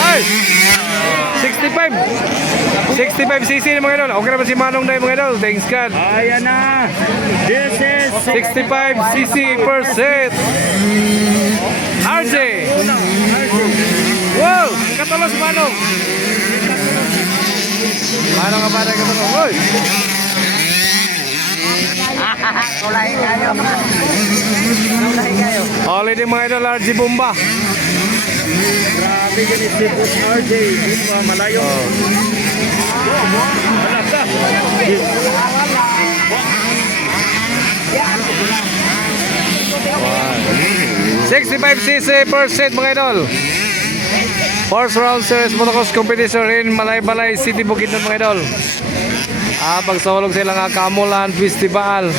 Ay! 65 65cc mga idol. Okay naman si Manong na mga idol. Thanks God. Ayan na. This is 65cc per set. RJ. Wow! Katulo si Manong. Manong nga para katulo. Oy! Ulahin kayo. Ulahin kayo. Oli din mga idol. RJ Bomba. grabe yan si Boss RJ. Bumba malayo. Malaka. 65cc per set mga idol. First round series motocross competition in Malaybalay City, Bukidnon mga idol. Pagsulog sila nga Kamulan Festival.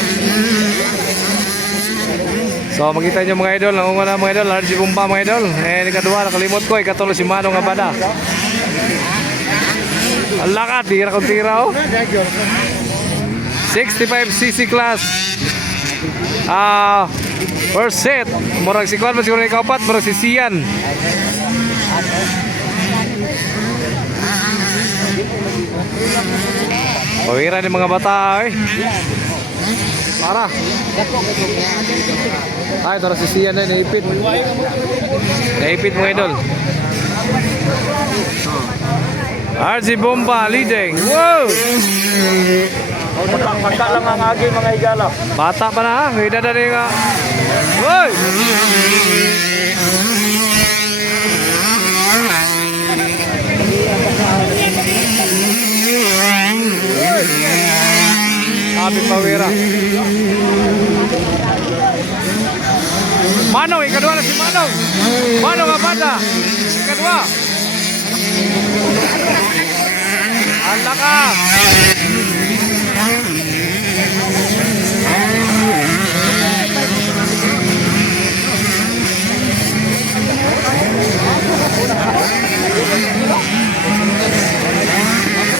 So makita nyo mga idol, nangunguna mga idol, RJ Bomba mga idol. Ikadua, nakalimot ko, ikatulo si Manong Abada. Ang lakat, tira kong tira oh. 65cc class. First set. Murag si Kwan, siguro ikaw pat, murag si Sian. Pawira ni mga bata eh. Para. Ay, tara si Sian na, naipit. Naipit mga idol. RJ Bomba leading. Wow! Bata lang ang agi mga higala. Bata pa na ha. Ngayon na rin nga. Woy! Sabi pawira. Manong, ikadua na si Manong. Manong Abada. Ikadua. Ang lakas.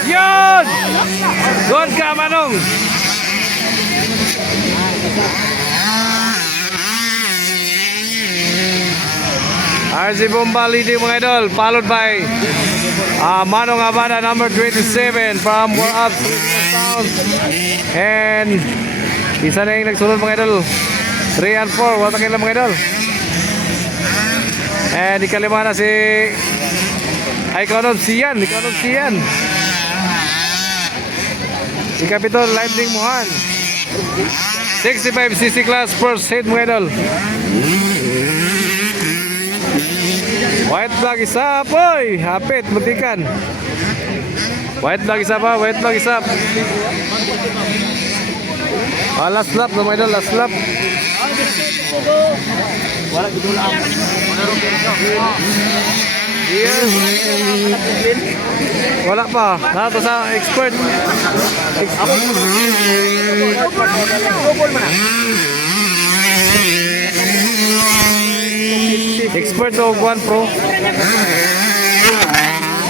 Yun! Good ka, Manong! RJ Bomba leading mga idol, followed by Manong Abada number 27 from War Up and isa na yung nagsunod mga idol 3 and 4, wala kailan mga idol. And ikalima na si Ikaw Sian. Si Capitol Living Muhan 65cc class first set mga idol. White flag isa boy. Hapit, mutikan. White flag isa pa, white flag isa. Last lap mga idol, last lap. Wala gidula. Yes. Wala pa. Nato sa expert. Expert o Guan Pro.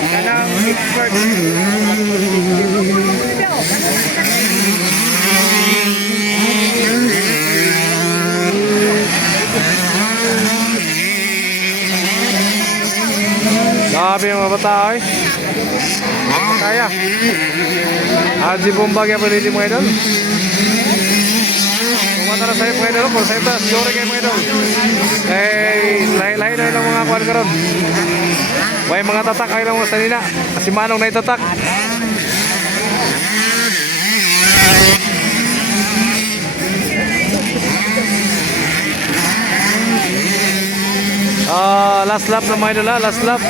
Kanang expert. Sabi yung mga bata ay. Kaya. RJ Bomba kaya pwede mga idol. Kumata na sa'yo mga idol. Kung sa'yo ta, siyore kayo mga idol. Lahi na ilang mga kuwan karon. May mga tatak ay lang mga sanina. Si Manong na itatak. Last lap na mga idol ha. Last lap.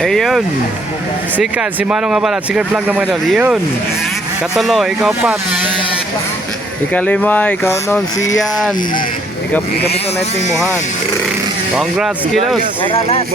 Ayun. Sikat, si Manong Abada, secret vlog na mga idol. Yun. Katulo, ikaw pat. Ikalima, ikaw nun siyan. Ikapito lighting muhan. Congrats, kiddos. Oralas.